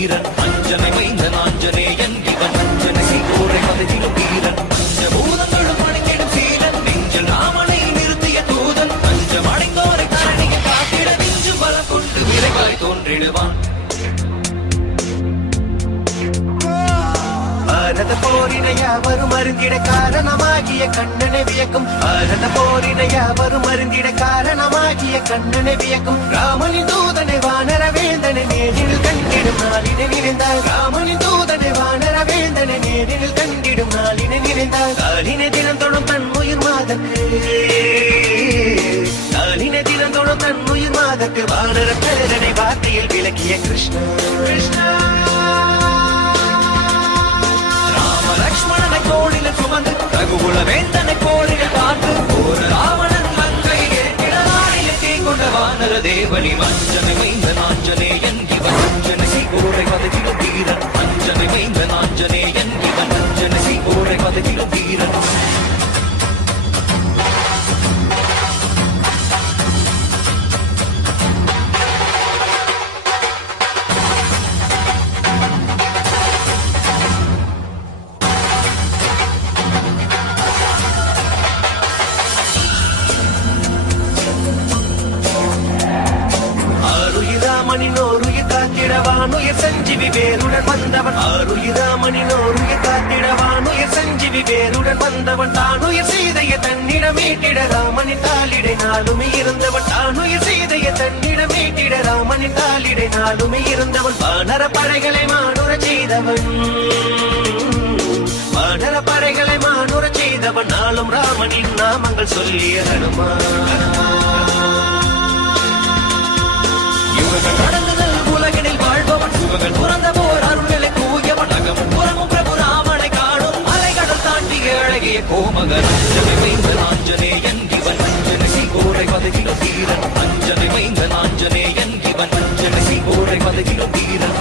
வீரன் அஞ்சனை மைந்தன் ஆஞ்சநேயன் இவன் அஞ்சனை சீகோரை பதவியிலும் வீரன் பஞ்சபூதங்களும் அடங்கிடும் சீலன் நெஞ்சில் ராமனை நிறுத்திய தூதன் பஞ்சம் அடைந்தோரை கரணியை காத்திட நெஞ்சு பலம் கொண்டு விரைவாய் தோன்றிடுவான் பாரத போரினை யாவரும் அருந்திட காரணமாகிய கண்ணனை வியக்கும் பாரத போரினை யாவரும் அருந்திட காரணமாகிய கண்ணனை வியக்கும் ராமனின் தூதனை வானர வேந்தனை நேரில் கண்டிடும் நாளினை நினைந்தார் ராமனின் தூதனை வானர வேந்தனை நேரில் கண்டிடும் நாளினை நினைந்தார் காலினை தினம் தொடும் தன் உயிர் மாதக்கு காலினை தினம் தொடும் தன் உயிர் மாதக்கு வானர பேரனை வார்த்தையில் விளக்கிய கிருஷ்ணா கிருஷ்ணா லக்ஷ்மணனை கோடில சுமந்து ரகுகுல வேந்தனை கோடில பார்த்து ஒரு ராவணன் மங்கை ஏற்றிடலானிலே தீ கொண்ட வானர தேவனி அஞ்சனை மைந்தன் ஆஞ்சநேயன் இவன் அஞ்சனை சீகோரை பதவியிலும் வீரன் அஞ்சனை மைந்தன் ஆஞ்சநேயன் இவன் அஞ்சனை சீகோரை பதவியிலும் வீரன் வானுய சஞ்சீவி வேருடன் வந்தவன் ஆருயிராமனினோருய காத்திடவானுய சஞ்சீவி வேருடன் வந்தவன் தானுய சீதைய தன்னிடம் மீட்டிட ராமனின் தாளிடை நாளுமே இருந்தவன் தானுய சீதைய தன்னிடம் மீட்டிட ராமனின் தாளிடை நாளுமே இருந்தவன் வானர படைகளை மானுர செய்தவன் வானர படைகளை மானுர செய்தவன் நாளும் ராமனின் நாமங்கள் சொல்லிய ஹனுமான் நடந்ததல் உலகினில் வாழ்பவன் சுகங்கள் துறந்த போர் அருள்களை கூயவன் அகமும் புறமும் பிரபு ராமனை காணும் அலைகடல் தாண்டி அழகிய கோமகன் அஞ்சனை மைந்தன் ஆஞ்சநேயன் இவன் அஞ்சனை சீகோரை பதவியிலும் வீரன் அஞ்சனை மைந்தன் ஆஞ்சநேயன் இவன் அஞ்சனை சீகோரை பதவியிலும் வீரன்